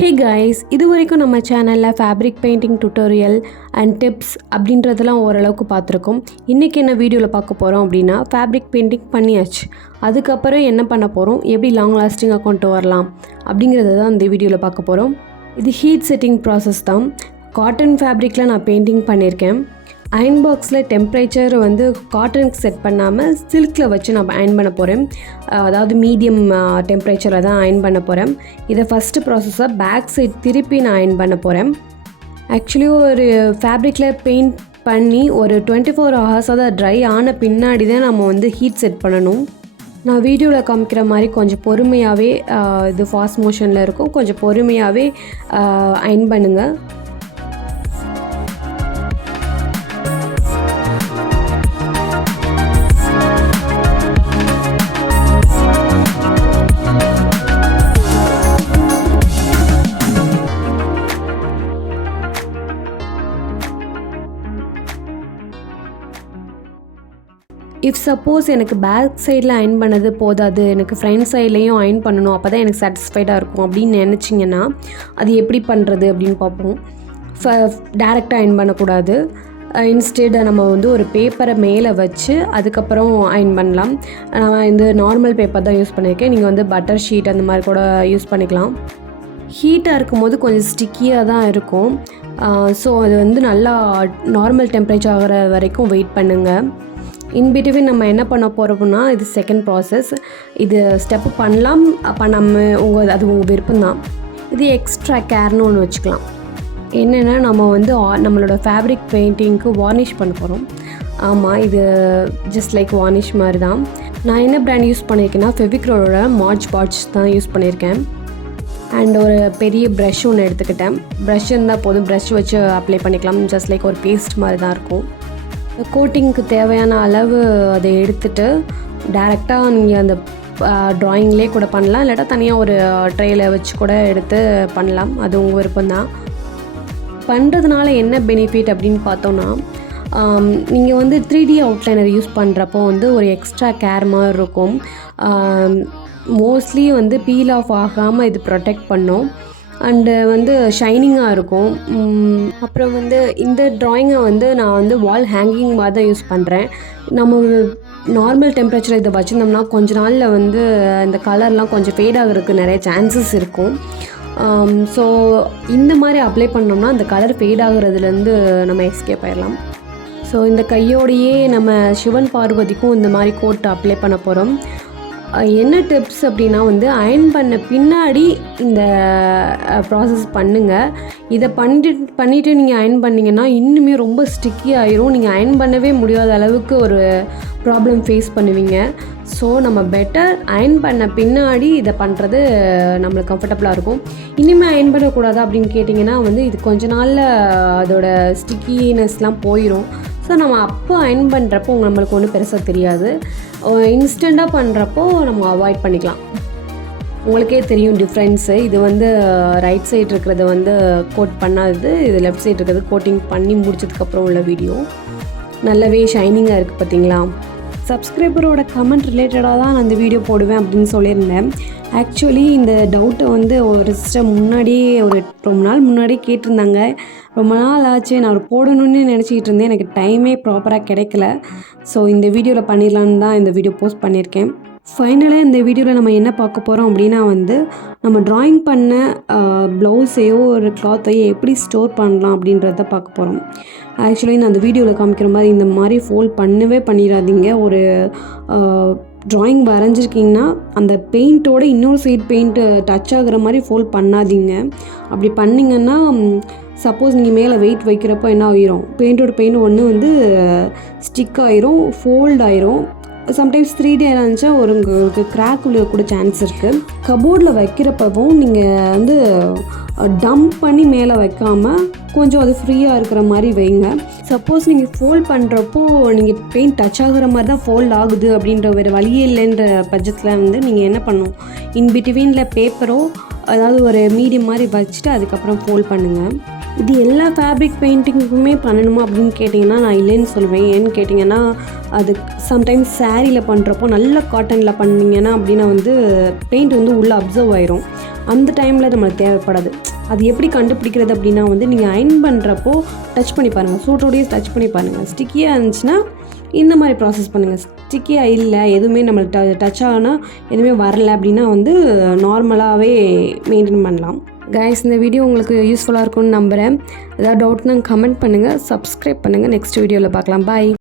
Hey guys, இது வரைக்கும் நம்ம சேனலில் fabric painting tutorial and tips அப்படின்றதெல்லாம் ஓரளவுக்கு பார்த்துருக்கோம். இன்றைக்கி என்ன வீடியோவில் பார்க்க போகிறோம் அப்படின்னா ஃபேப்ரிக் பெயிண்டிங் பண்ணியாச்சு. அதுக்கப்புறம் என்ன பண்ண போகிறோம், எப்படி லாங் லாஸ்டிங்காக கொண்டு வரலாம் அப்படிங்கிறத தான் இந்த வீடியோவில் பார்க்க போகிறோம். இது ஹீட் செட்டிங் ப்ராசஸ் தான். காட்டன் ஃபேப்ரிக்கில் நான் பெயிண்டிங் பண்ணியிருக்கேன். அயன் பாக்ஸில் டெம்பரேச்சர் காட்டனுக்கு செட் பண்ணாமல் சில்கில் வச்சு நான் அயன் பண்ண போகிறேன். அதாவது மீடியம் டெம்பரேச்சரில் தான் அயன் பண்ண போகிறேன். இதை ஃபஸ்ட்டு ப்ராசஸாக பேக் சைட் திருப்பி நான் அயன் பண்ண போகிறேன். ஆக்சுவலி ஒரு ஃபேப்ரிக்கில் பெயிண்ட் பண்ணி ஒரு 24 hours அதை ட்ரை ஆன பின்னாடி தான் நம்ம ஹீட் செட் பண்ணணும். நான் வீடியோவில் காமிக்கிற மாதிரி கொஞ்சம் பொறுமையாகவே இது ஃபாஸ்ட் மோஷனில் இருக்கும். கொஞ்சம் பொறுமையாகவே அயன் பண்ணுங்கள். இஃப் சப்போஸ் எனக்கு பேக் சைடில் அயன் பண்ணது போதாது, எனக்கு ஃப்ரண்ட் சைட்லேயும் அயன் பண்ணணும், அப்போ தான் எனக்கு சாட்டிஸ்ஃபைடாக இருக்கும் அப்படின்னு நினச்சிங்கன்னா அது எப்படி பண்ணுறது அப்படின்னு பார்ப்போம். டேரெக்டாக அயன் பண்ணக்கூடாது. இன்ஸ்டெட் நம்ம ஒரு பேப்பரை மேலே வச்சு அதுக்கப்புறம் அயன் பண்ணலாம். நான் இந்த நார்மல் பேப்பர் தான் யூஸ் பண்ணியிருக்கேன். நீங்கள் பட்டர் ஷீட் அந்த மாதிரி கூட யூஸ் பண்ணிக்கலாம். ஹீட்டாக இருக்கும்போது கொஞ்சம் ஸ்டிக்கியாக தான் இருக்கும். ஸோ அது நல்லா நார்மல் டெம்பரேச்சர் ஆகிற வரைக்கும் வெயிட் பண்ணுங்கள். இன்பிட்வீன் நம்ம என்ன பண்ண போகிறோம்னா, இது செகண்ட் ப்ராசஸ். இது ஸ்டெப்பு பண்ணலாம் பண்ணாமல் அது உங்கள் விருப்பம்தான். இது எக்ஸ்ட்ரா கேர்னு ஒன்று வச்சுக்கலாம். என்னென்னா நம்ம நம்மளோட ஃபேப்ரிக் பெயிண்டிங்க்கு வார்னிஷ் பண்ண போகிறோம். ஆமாம், இது ஜஸ்ட் லைக் வார்னிஷ் மாதிரி தான். நான் என்ன பிராண்ட் யூஸ் பண்ணியிருக்கேன்னா ஃபெவிக்ரோலோட மார்ச் பாட்ச் தான் யூஸ் பண்ணியிருக்கேன். அண்ட் ஒரு பெரிய ப்ரஷ் ஒன்று எடுத்துக்கிட்டேன். ப்ரஷ் இருந்தால் போதும், ப்ரஷ் வச்சு அப்ளை பண்ணிக்கலாம். ஜஸ்ட் லைக் ஒரு பேஸ்ட் மாதிரி தான் இருக்கும். கோட்டிங்க்கு தேவையான அளவு அதை எடுத்துகிட்டு டேரெக்டாக நீங்கள் அந்த ட்ராயிங்லேயே கூட பண்ணலாம், இல்லாட்டா தனியாக ஒரு ட்ரேயில் வச்சு கூட எடுத்து பண்ணலாம். அது உங்கள் விருப்பம்தான். பண்ணுறதுனால என்ன பெனிஃபிட் அப்படின்னு பார்த்தோன்னா, நீங்கள் 3D அவுட்லைனர் யூஸ் பண்ணுறப்போ ஒரு எக்ஸ்ட்ரா கேர் மாதிரி இருக்கும். மோஸ்ட்லி பீல் ஆஃப் ஆகாமல் இது ப்ரொடெக்ட் பண்ணும். அண்டு ஷைனிங்காக இருக்கும். அப்புறம் இந்த ட்ராயிங்கை நான் வால் ஹேங்கிங் மாதிரி தான் யூஸ் பண்ணுறேன். நம்ம நார்மல் டெம்பரேச்சர் இதை வச்சுருந்தோம்னா கொஞ்ச நாளில் இந்த கலர்லாம் கொஞ்சம் ஃபேட் ஆகிறதுக்கு நிறைய சான்சஸ் இருக்கும். ஸோ இந்த மாதிரி அப்ளை பண்ணோம்னா அந்த கலர் ஃபேட் ஆகுறதுலேருந்து நம்ம எஸ்கேப் ஆயிடலாம். ஸோ இந்த கையோடையே நம்ம சிவன் பார்வதிக்கும் இந்த மாதிரி கோட் அப்ளை பண்ண போகிறோம். என்ன டிப்ஸ் அப்படின்னா அயன் பண்ண பின்னாடி இந்த ப்ராசஸ் பண்ணுங்கள். இதை பண்ணிவிட்டு நீங்கள் அயன் பண்ணிங்கன்னா இன்னுமே ரொம்ப ஸ்டிக்கி ஆயிரும். நீங்கள் அயன் பண்ணவே முடியாத அளவுக்கு ஒரு ப்ராப்ளம் ஃபேஸ் பண்ணுவீங்க. ஸோ நம்ம பெட்டர் அயன் பண்ண பின்னாடி இதை பண்ணுறது நம்மளுக்கு கம்ஃபர்டபுளாக இருக்கும். இனிமேல் அயன் பண்ணக்கூடாதா அப்படின்னு கேட்டிங்கன்னா இது கொஞ்ச நாளில் அதோட ஸ்டிக்கினஸ்லாம் போயிடும். ஸோ நம்ம அப்போ அயன் பண்ணுறப்போ நம்மளுக்கு ஒன்றும் பெருசாக தெரியாது. இன்ஸ்டண்ட்டாக பண்ணுறப்போ நம்ம அவாய்ட் பண்ணிக்கலாம். உங்களுக்கே தெரியும் டிஃப்ரென்ஸு. இது ரைட் சைடு இருக்கிறது கோட் பண்ணாதது, இது லெஃப்ட் சைடு இருக்கிறது கோட்டிங் பண்ணி முடிச்சதுக்கப்புறம் உள்ள வீடியோ. நல்லாவே ஷைனிங்காக இருக்குது பார்த்தீங்களா. சப்ஸ்கிரைபரோட கமெண்ட் ரிலேட்டடாக தான் நான் இந்த வீடியோ போடுவேன் அப்படின்னு சொல்லியிருந்தேன். ஆக்சுவலி இந்த டவுட்டை ஒரு சிஸ்டர் முன்னாடியே ரொம்ப நாள் முன்னாடியே கேட்டிருந்தாங்க. ரொம்ப நாள் ஆச்சு, நான் போடணும்னு நினச்சிக்கிட்டு இருந்தேன். எனக்கு டைமே ப்ராப்பராக கிடைக்கல. ஸோ இந்த வீடியோவில் பண்ணிடலான்னு தான் இந்த வீடியோ போஸ்ட் பண்ணியிருக்கேன். ஃபைனலாக இந்த வீடியோவில் நம்ம என்ன பார்க்க போகிறோம் அப்படின்னா நம்ம ட்ராயிங் பண்ண ப்ளவுஸையோ ஒரு கிளாத்தையோ எப்படி ஸ்டோர் பண்ணலாம் அப்படின்றத பார்க்க போகிறோம். ஆக்சுவலி நான் அந்த வீடியோவில் காமிக்கிற மாதிரி இந்த மாதிரி ஃபோல்ட் பண்ணிடாதீங்க. ஒரு ட்ராயிங் வரைஞ்சிருக்கிங்கன்னா அந்த பெயிண்ட்டோட இன்னொரு சைடு பெயிண்ட்டு டச் ஆகுற மாதிரி ஃபோல்ட் பண்ணாதீங்க. அப்படி பண்ணிங்கன்னா சப்போஸ் நீங்கள் மேலே வெயிட் வைக்கிறப்போ என்ன ஆகிரும், பெயிண்ட்டோட பெயிண்ட் ஒன்று ஸ்டிக் ஆயிரும், ஃபோல்ட் ஆயிரும். சம்டைம்ஸ் 3D இருந்துச்சா உங்களுக்கு கிராக் உள்ள கூட சான்ஸ் இருக்குது. கபோர்டில் வைக்கிறப்பவும் நீங்கள் டம்ப் பண்ணி மேலே வைக்காமல் கொஞ்சம் அது ஃப்ரீயாக இருக்கிற மாதிரி வைங்க. சப்போஸ் நீங்கள் ஃபோல்ட் பண்ணுறப்போ நீங்கள் பெயிண்ட் டச் ஆகிற மாதிரி தான் ஃபோல்ட் ஆகுது அப்படின்ற வேறு வழியே இல்லைன்ற பட்சத்தில் நீங்கள் என்ன பண்ணணும், இன்பிட்வீனில் பேப்பரோ அதாவது ஒரு மீடியம் மாதிரி வச்சுட்டு அதுக்கப்புறம் ஃபோல்ட் பண்ணுங்கள். இது எல்லா ஃபேப்ரிக் பெயிண்டிங்குமே பண்ணணுமா அப்படின்னு கேட்டிங்கன்னா நான் இல்லைன்னு சொல்லுவேன். ஏன்னு கேட்டிங்கன்னா அது சம்டைம்ஸ் சாரியில் பண்ணுறப்போ நல்ல காட்டனில் பண்ணிங்கன்னா அப்படின்னா வந்து பெயிண்ட் வந்து உள்ளே அப்சர்வ் ஆயிரும். அந்த டைமில் நம்மளுக்கு தேவைப்படாது. அது எப்படி கண்டுபிடிக்கிறது அப்படின்னா வந்து நீங்கள் அயர்ன் பண்ணுறப்போ டச் பண்ணி பாருங்கள், சூட்டோடையே டச் பண்ணி பாருங்கள். ஸ்டிக்கியாக இருந்துச்சுன்னா இந்த மாதிரி ப்ராசஸ் பண்ணுங்கள். ஸ்டிக்கியாக இல்லை, எதுவுமே நம்மளுக்கு டச் ஆனால் எதுவுமே வரல அப்படின்னா வந்து நார்மலாகவே மெயின்டைன் பண்ணலாம். கைஸ், இந்த வீடியோ உங்களுக்கு யூஸ்ஃபுல்லாக இருக்கும்னு நம்புகிறேன். ஏதாவது டவுட்னா கமெண்ட் பண்ணுங்கள், சப்ஸ்கிரைப் பண்ணுங்கள். நெக்ஸ்ட் வீடியோவில் பார்க்கலாம். பாய்.